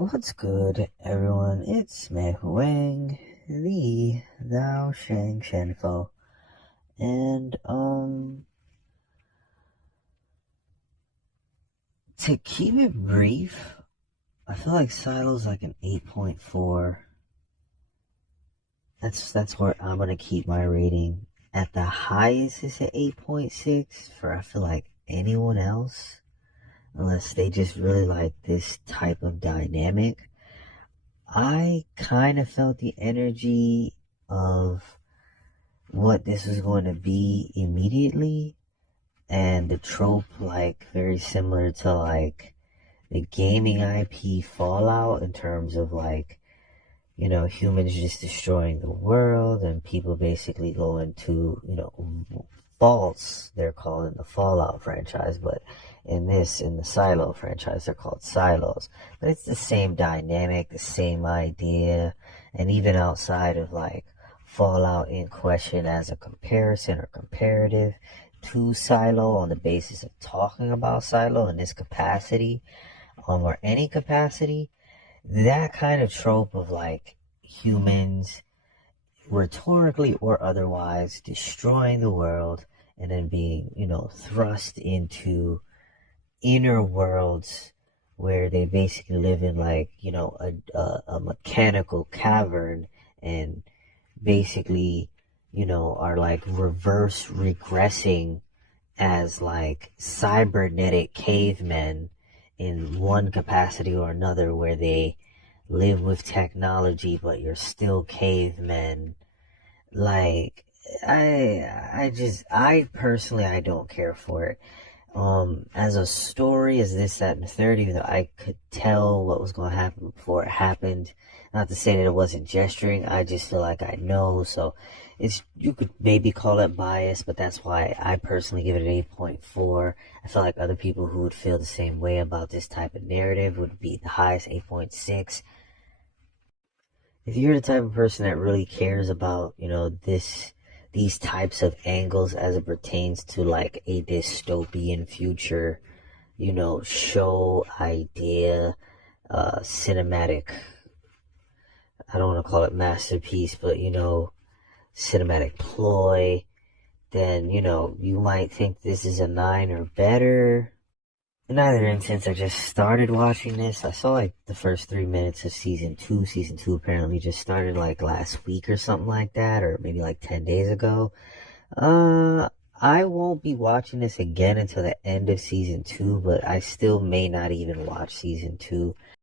What's good, everyone? It's me, Wang, the Dou-zhansheng-fo. And, to keep it brief, I feel like Silo's like an 8.4. That's where I'm gonna keep my rating. At the highest, it's an 8.6 for I feel like anyone else, unless they just really like this type of dynamic. I kind of felt the energy of what this was going to be immediately, and the trope like very similar to like the gaming IP Fallout in terms of like, humans just destroying the world and people basically go into, vaults, they're called in the Fallout franchise, but in the Silo franchise, they're called silos. But it's the same dynamic, the same idea, and even outside of like Fallout in question as a comparison or comparative to Silo on the basis of talking about Silo in this capacity, or any capacity, that kind of trope of like humans rhetorically or otherwise destroying the world and then being, thrust into inner worlds where they basically live in like, a mechanical cavern and basically, are like reverse regressing as like cybernetic cavemen in one capacity or another where they live with technology but you're still cavemen. Like, I personally, I don't care for it. As a story, as this, that, and the third, even though I could tell what was going to happen before it happened. Not to say that it wasn't gesturing, I just feel like I know, so you could maybe call it bias, but that's why I personally give it an 8.4. I feel like other people who would feel the same way about this type of narrative would be the highest 8.6. If you're the type of person that really cares about, these types of angles as it pertains to like a dystopian future, show idea, cinematic, I don't want to call it masterpiece, but cinematic ploy, then, you might think this is a 9 or better. In either instance, I just started watching this. I saw like the first 3 minutes of season two. Season two apparently just started like last week or something like that, or maybe like 10 days ago. I won't be watching this again until the end of season two, but I still may not even watch season two.